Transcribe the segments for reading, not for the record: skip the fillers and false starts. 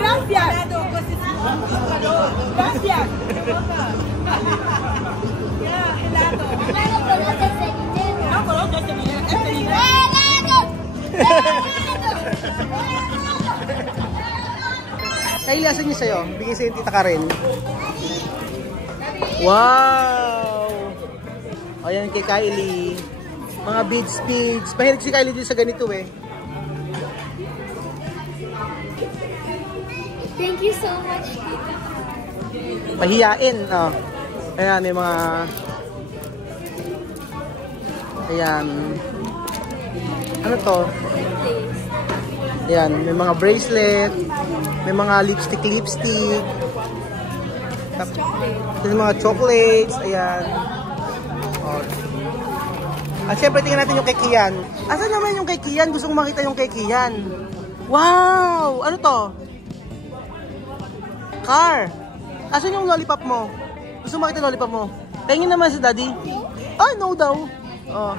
Gracias. Gracias. No conozco este video. Kylie, asan niyo sa'yo? Bigay sa'yo yung tita Karen. Wow! Ayan kay Kylie. Mga beads. Mahilig si Kylie din sa ganito eh. Thank you so much, Tita. Pahiyain. Oh. Ayan, may mga... Ayan. Ano to? Ayan, may mga bracelet. May mga lipstick. May mga chocolates. Ayan. Oh. At syempre, tingnan natin yung kay Kian. Asan naman yung kay Kian? Gusto kong makita yung kay Kian. Wow! Ano to? Car! Asan yung lollipop mo? Gusto mo makita lollipop mo? Tingin naman si Daddy. Ah, no daw. Oh.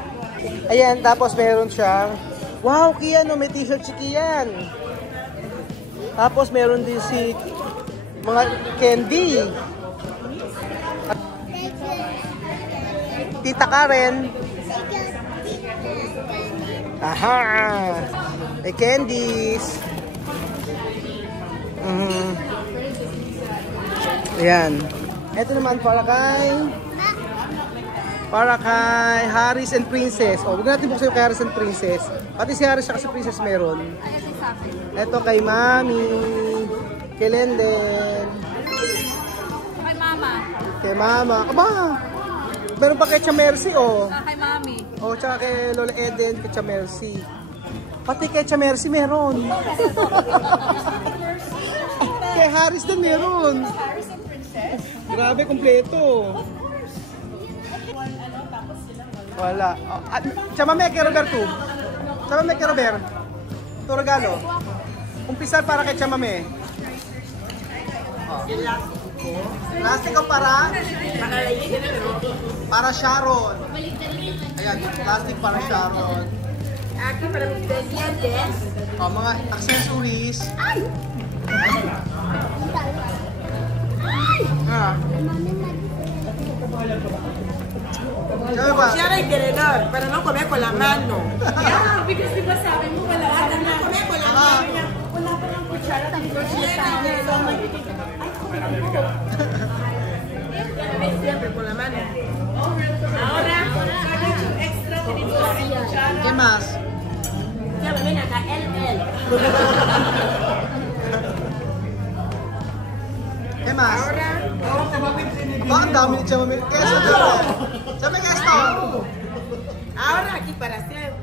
Ayan, tapos meron siyang... Wow, Kian, no, may t-shirt si Kian. Tapos meron din si... mga candy. Tita Karen. Aha! May candies. Ayan. Ito naman para kay Harris and Princess. O, huwag natin buksan yung kay Harris and Princess. Pati si Harris at si Princess meron. Ito kay Mami. Kay Lenden. Kay Mama. Kay Mama. Aba! Meron pa kay Tia Mercy, oh. Kay Mami. O, tsaka kay Lola Eden, kay Tia Mercy. Pati kay Tia Mercy meron. Kay Harris din meron. Harris and Princess. Grabe, kompleto. Wala. Chamame kay Roberto. Chamame kay Robert. Ito regalo. Umpisar para kay Chamame. Plastic o para? Para Sharon. Ayan, plastic para Sharon. Aquí para mis pendientes. O, mga accessories. Ay! Ah. ¿Qué pasa? Cierra el tenedor, pero no comer con la mano. Yeah, because diba sabi mo wala ka na comer con la mano. Wala pa ng kutsara, tapos siempre con la mano. Ahora, extra ¿Qué más? ya ven acá, él. ¿Qué más? Ahora, Aba, ang dami ni Chamame. Queso, Chame queso. ahora aquí para hacer.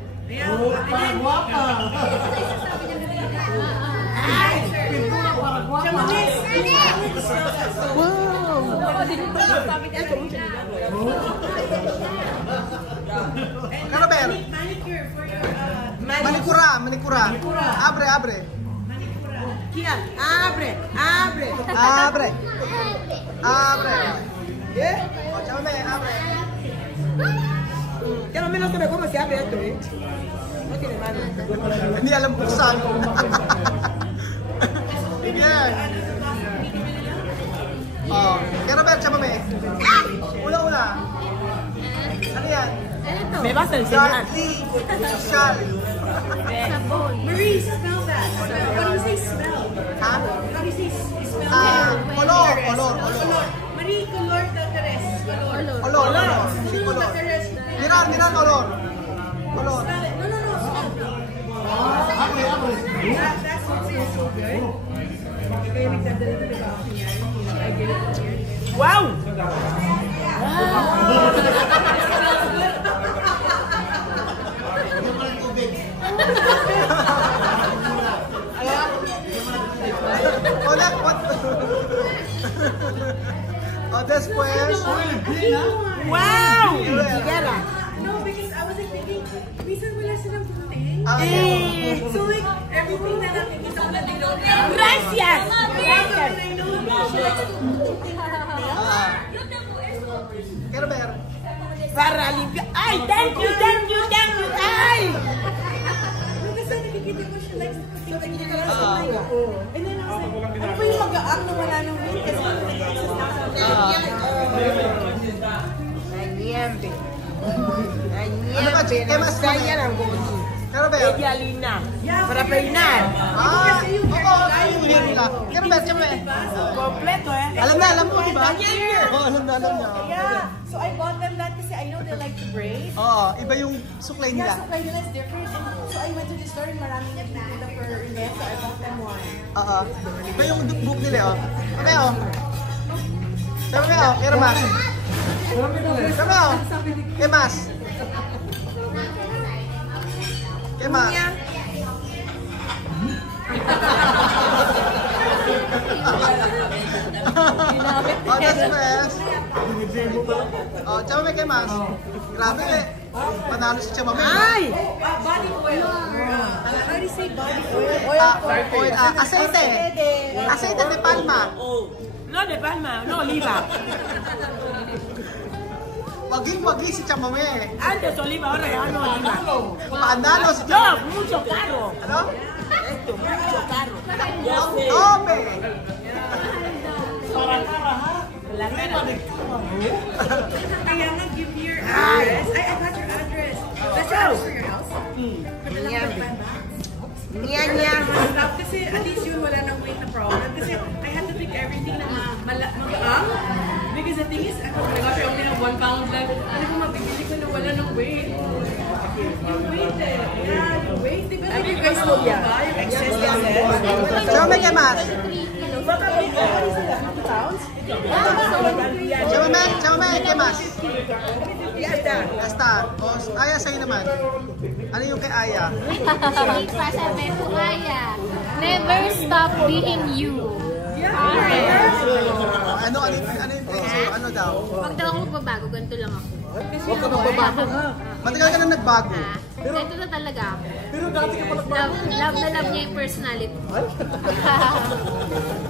Guapa. Wow. Karaber. Manicura. Abre. Kian, abre. ¿Qué? Oh, Chamame, abre. Ya no menos sabe cómo se abre esto, No tiene mano. Hindi alam buksan. Yan. Oh, kay Robert, Chamame. Una. Ano yan? Me vas a enseñar. Social. Marie, smell that. What do you say smell? Ha? How do you say smell? Color. Marie, color the rest. Color. Sí, color. Mirar, color. Color. Smell it. No, smell. That's what is so good. Wow! Después. Wow! Together. No, because I was like thinking, minsan wala silang puting. So like, everything na natin is on the Gracias! Quiero ver. Para limpiar. Ay, thank you! Ay! Kasi nakikita ko siya like, and then I was like, magaang na wala ng wind kasi nag-exist na sa Nanyembe. Ano ba, Chick? Mas Kaya ng boni. Pero ba? Yalina. Para peinar. Ah, oo, ayun nila. Pero ba, Kompleto eh. alam mo, di ba? Oo, alam niya. Yeah. So I bought them that kasi I know they like to braid. Oo, iba yung suklay Yeah, nila. so kayo is different. And so I went to the store and maraming nagtitinda for event. So I bought them one. Oo. Iba yung book nila, oh. Okay, oh. Sabi ko, kaya mas. Sabi ko, kaya mas. Kaya mas. Oh, that's best. Oh, tsaka may kay mas. Grabe eh. Panalo si Chamame. Ay! Body oil. How do you say body oil? Aceite. Aceite de palma. No, de palma. No, oliva. Waging si Chamame. Antes oliva, ahora ya no oliva. Panalo si No, Chamame. mucho caro. Ano? Esto, mucho caro. Obe. La cara. Kaya nga, give me your address. I got your address. That's your address for your house? Niya. Kasi at least yun, wala nang weight na problem. Kasi I had to pick everything na magaang. Because the thing is, oh my gosh, I only have 1 pound left. Ano kung mabibili ko na wala ng weight? Yung weight eh. Yeah, yung weight. Diba? Have you guys know yan? Yung excess. Chamame kay mas. Baka weight ko, ano sila? 50 pounds? Chamame kay mas. Ya está. Basta. O, Aya sa'yo naman. Ano yung kay Aya? Hindi pa sabi ko kaya. Never stop being you. Ano yung sa'yo? Ano daw? Huwag daw ako magbabago, ganito lang ako. Huwag ka magbabago ha. Matagal ka na nagbago. Ganito na talaga ako. Pero dati ka pa nagbago. Love niya yung personality.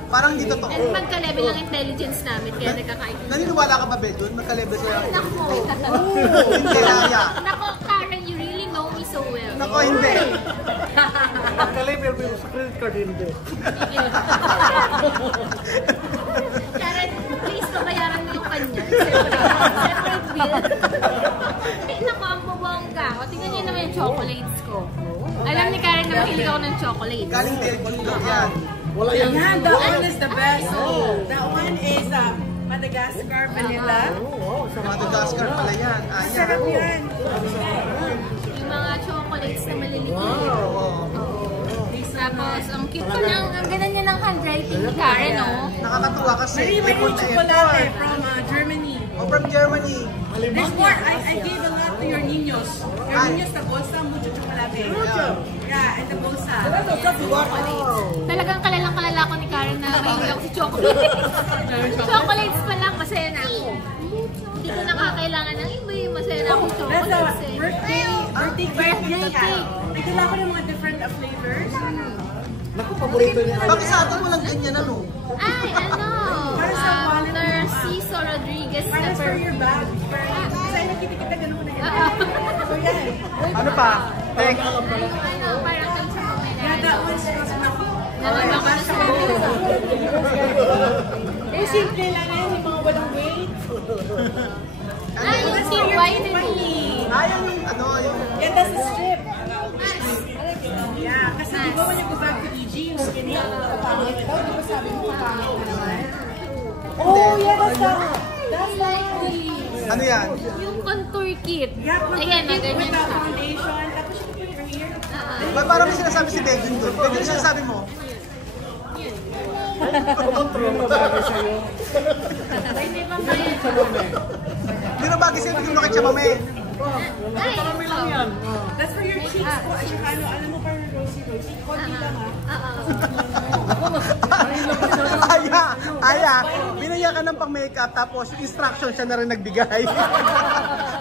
Parang hindi totoo. And magka-level ng intelligence namin, kaya nagkakain. Naniniwala ka ba, Bel, doon? Magka-level sila. Nako. Hindi, Aya. Nako, Karen, you really know me so well. Nako, hindi. Magka-level mo sa credit card hindi. Karen, please, pabayaran mo yung kanya. Separate bill. Nako, ang bubongga. O, tingnan niyo naman yung chocolates ko. Alam ni Karen na mahilig ako ng chocolates. Galing din. Yan. Wala yan. Yeah, that one is the best. That one is Madagascar vanilla. Sa Madagascar pala yan. Aya. Sarap yan. Yung mga chocolates na maliliit. Oo. Tapos, ang cute ko lang, ang ganda niya ng handwriting ni Karen, no? Nakakatuwa kasi. May effort na chocolate effort. from Germany. Oh, from Germany. There's more. I gave a lot to your niños. Your niños, the bolsa, mucho chocolate. Yeah, and the bolsa. Talagang kalalang-kalala ko ni Karen na mahilig ako sa chocolates. Chocolates pa lang, masaya na ako. Hindi ko nakakailangan ng iba yung masaya na ako sa That's chocolates a eh. birthday cake. Nagdala ko ng mga different flavors. Naku, paborito niya. Bakit sa atin walang ganyan, ano? Ay, ano? Para sa wallet mo, Narciso Rodriguez na Para for your perfume. bag. Kasi nakikita ganun na ganun. So yan. Ano pa? Tek. Ano, parang kang sa Yeah, that one's just naku. Nalala ko na sa Eh, simple lang yan, yung mga walang weight. Ay, yung team winery. Yung, ano, yung... Yan, that's a strip. Yeah, kasi di ba when you go back to EG, yung skinny, kapangit daw, di ba sabi mo kapangit na naman? Oh, yeah, that's that. That's like this. Ano yan? Yung contour kit. Yeah, Ayan, na ganyan with the siya. foundation, tapos yung put your ear. Ba't parang may sinasabi si Beijing doon? Beijing, ano sinasabi mo? Control na bagay sa'yo. Hindi ba kaya? Hindi na bagay sa'yo yung kay Chamame. Ay, ito. That's for your cheeks po. At saka ano, alam mo parang rosy-rosy. Konti lang ha. Aya, binaya ka ng pang-makeup tapos yung instruction siya na rin nagbigay.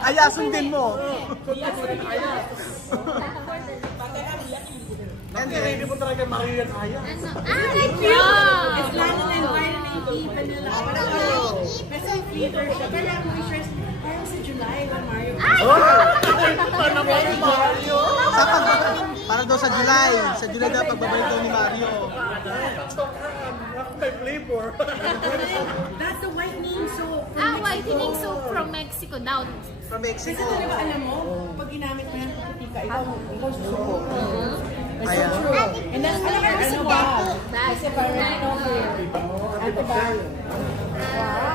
Aya, sundin mo. And then, Hindi mo talaga Marian Aya. Ano? Ay, wow! It's lanolin, vitamin E, vanilla. Kasi flavor siya. Kailangan mo i-stress. Parang sa July, ba Mario? Ay! sa para daw sa July. Sa July daw pagbabalik daw ni Mario. my flavor. That's the whitening soap. Whitening soap from Mexico daw. From Kasi Mexico. talaga alam mo, pag ginamit mo yan, tika, ikaw susuko. Ayan. And that's ano ba? That's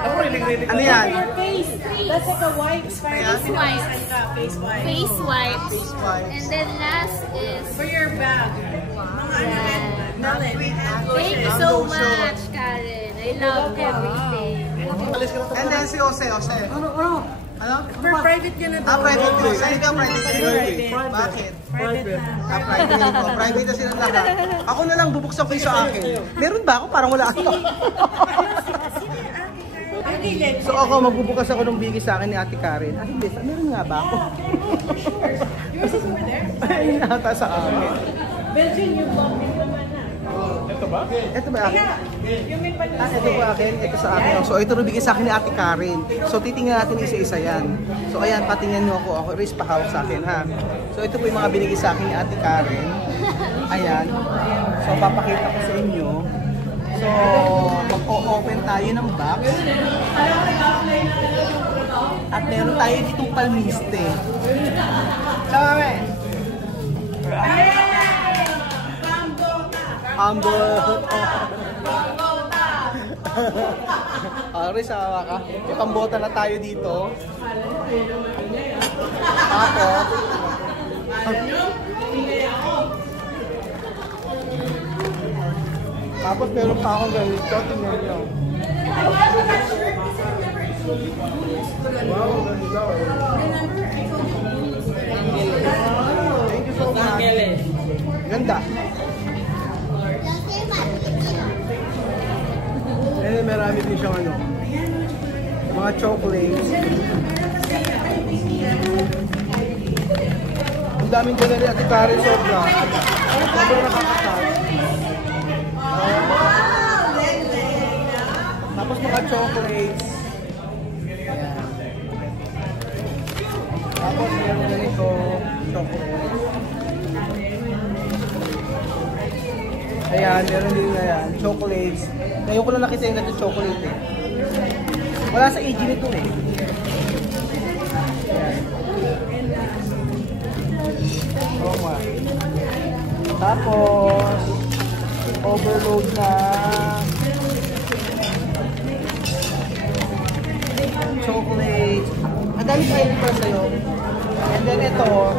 Ako really Ano yan? Face. That's like a wipes. Face wipes. Face wipes. Face wipes. Face wipes. And then last is... For your bag. Melon. Thank you so much, Karen. I love everything. And then si Jose. Ano? For private ka na daw. Private mo. Saan ka private? Private. Bakit? Private na. Private mo. Private na silang lahat. Ako na lang bubuksan ko yung sa akin. Meron ba ako? Parang wala ako. So ako, magbubukas ako ng bigay sa akin ni Ate Karen. Ate Bes, meron nga ba ako? Yours is over there? Ayun nata sa akin. Belgian, you love me naman na. Ito ba akin? Yung may Ito ba akin? Ito sa akin. So ito rin bigay sa akin ni Ate Karen. So titingnan natin isa-isa yan. So ayan, patingnan nyo ako. Ako, Riz, pahawak sa akin ha. So ito po yung mga binigay sa akin ni Ate Karen. Ayan. So papakita ko sa inyo. So, mag-open tayo ng box. At meron tayo ditong palmiste. Sabi! Aris, hawa ka. May pambota na tayo dito. Tapos meron pa akong ganito. Tingnan nyo. Thank you so much. Ganda. And marami din siyang ano, mga chocolates. Ang daming ganda ni Ate Karen, sobra. Sobrang nakakatas. Tapos mga chocolates. Ayan. Tapos meron ganito, chocolate. Ayan, meron din na yan, chocolates. Ngayon ko lang nakita yung ganito chocolate eh. Wala sa AG nito eh. Ayan. Oo nga. Tapos, overload na chocolate. Ang dami kayo para sa'yo. And then ito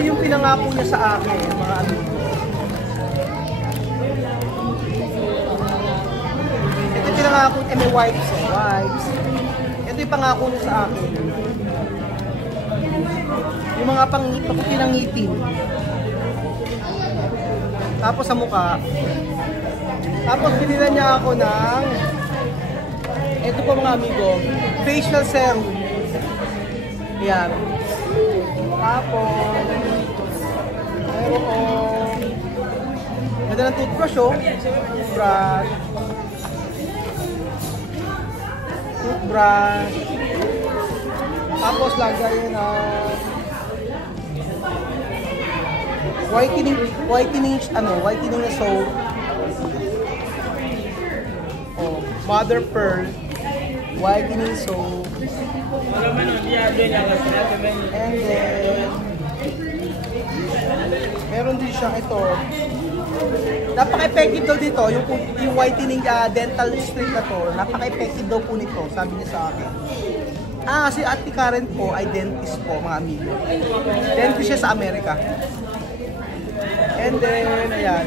yung pinangako niya sa akin, mga amigo. Ito yung pinangako, may wipes. Ito yung pangako niya sa akin. Yung mga pakuti ng ngipin. Tapos sa mukha. Tapos binila niya ako ng ito po mga amigo, facial serum. Yan. Tapos meron ganda ng toothbrush oh. Toothbrush. Tapos lagay na whitening na soap. Oh, mother pearl, whitening soap. And then meron din siya ito. Napaka-effective daw dito, yung whitening dental strip na to, napaka-effective daw po nito, sabi niya sa akin. Si Ate Karen po ay dentist po, mga amigo. Dentist siya sa Amerika. And then, ayan,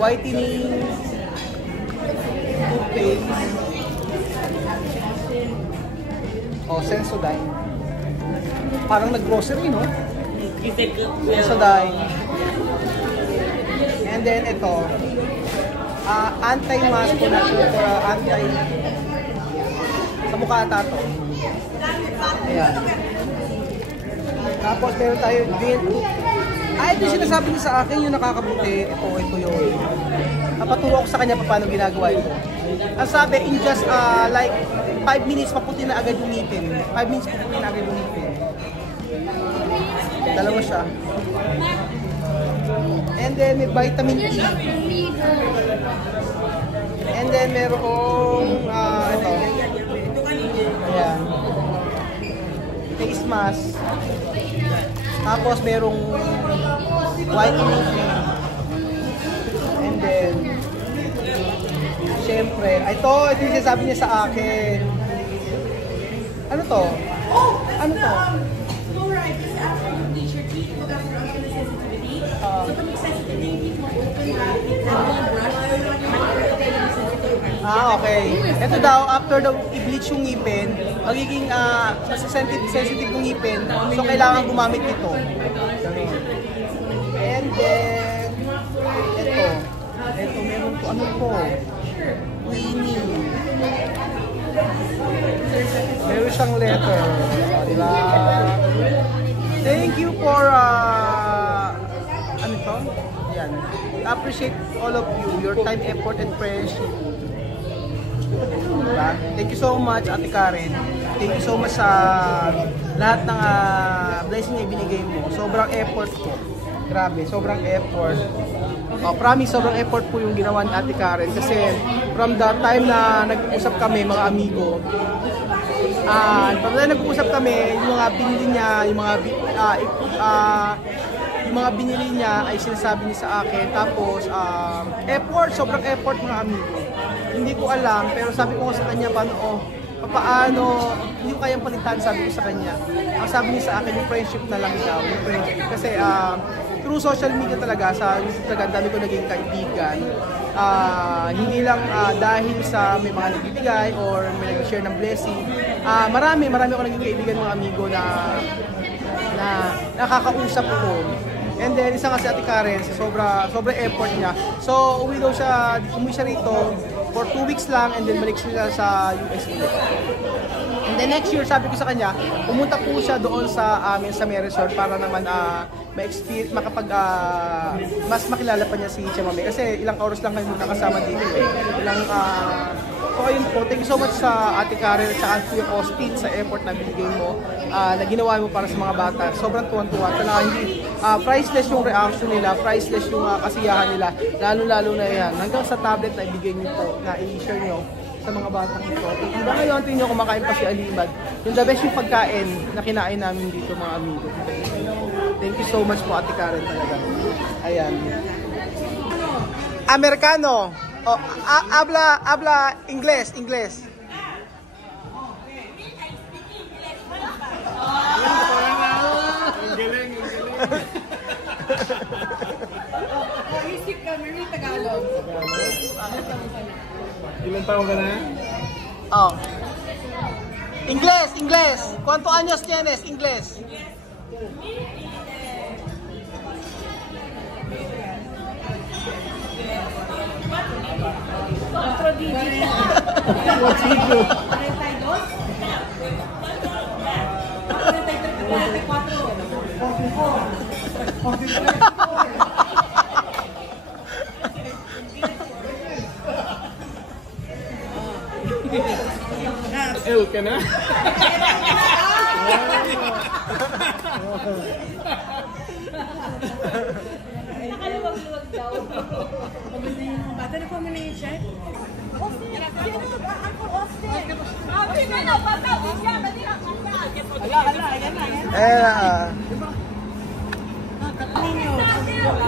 whitening toothpaste. Sensodyne. Parang nag-grocery, no? Sensodyne. And then, ito, anti-mask po na siya for sa mukha tato. Ayan. Tapos, meron tayo green. Ito yung sinasabi niya sa akin, yung nakakabuti. Ito yun. Napaturo ako sa kanya paano ginagawa ito. Ang sabi, in just like 5 minutes, paputi na agad yung ngipin. 5 minutes, paputi na agad yung ngipin. Dalawa siya. And then, may vitamin E. merong ito. Ayan. Face mask. Tapos merong whitening cream. And then, syempre, ito yung sinasabi niya sa akin. Ano to? Ano to? Nora, I just asked for your t-shirt. You asked for the sensitivity. So, pag sensitivity mo, open okay. Ito daw, after daw i-bleach yung ngipin, magiging sensitive yung ngipin, so kailangan gumamit nito. And then, ito meron to, ano po? Winnie. Meron siyang letter. Diba? Thank you for, ano to? Yan. We appreciate all of you, your time, effort, and friendship. Diba? Thank you so much, Ate Karen. Thank you so much sa lahat ng blessing na ibinigay mo. Sobrang effort po. Grabe, sobrang effort. Promise, sobrang effort po yung ginawa ni Ate Karen. Kasi from the time na nag-usap kami, mga amigo, from the time nag-usap kami, yung mga binili niya, yung mga binili niya ay sinasabi niya sa akin. Tapos, effort, sobrang effort mga amigo. Hindi ko alam, pero sabi ko sa kanya, paano, hindi ko kayang palitan, sabi ko sa kanya. Ang sabi niya sa akin, yung friendship na lang daw, yung friendship. Kasi, through social media talaga, sa YouTube talaga, ang dami ko naging kaibigan. Hindi lang dahil sa may mga nagbibigay or may nag-share ng blessing. Marami ako naging kaibigan mga amigo na nakakausap ko. And then, isa nga si Ate Karen, sobra effort niya. So, umuwi siya rito for 2 weeks lang and then balik sila sa US ulit. And then next year, sabi ko sa kanya, pumunta po siya doon sa amin sa May Resort para naman mas makilala pa niya si Chamame. Kasi ilang oras lang kayo nakasama dito. So ayun po, thank you so much sa Ate Karen at saka Kuya Austin sa effort na binigay mo, na ginawa mo para sa mga bata. Sobrang tuwan-tuwa. Talaga hindi, priceless yung reaction nila, priceless yung kasiyahan nila. Lalo-lalo na yan. Hanggang sa tablet na ibigay niyo po, na i-share niyo sa mga batang ito. Diba ngayon, tingin nyo kumakain pa si Alimad. Yung the best yung pagkain na kinain namin dito mga amigo. Thank you so much po Ate Karen talaga. Ayan. Americano. Oh, habla Ingles. Isip ka, may Tagalog. Ilan taon ka na? Oh. Ingles. ¿Cuántos años tienes? Ingles. Otro digit. 42. El ka na? Nakaluwag-luwag daw. Maganda yung mga bata. Nakuha mo na yung check?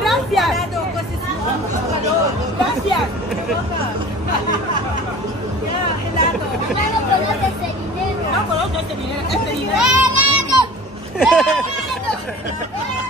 Gracias. Gracias. Yeah, helado. Pero conoces el dinero. No conozco ese dinero. Este dinero. ¡Helado! ¡Helado!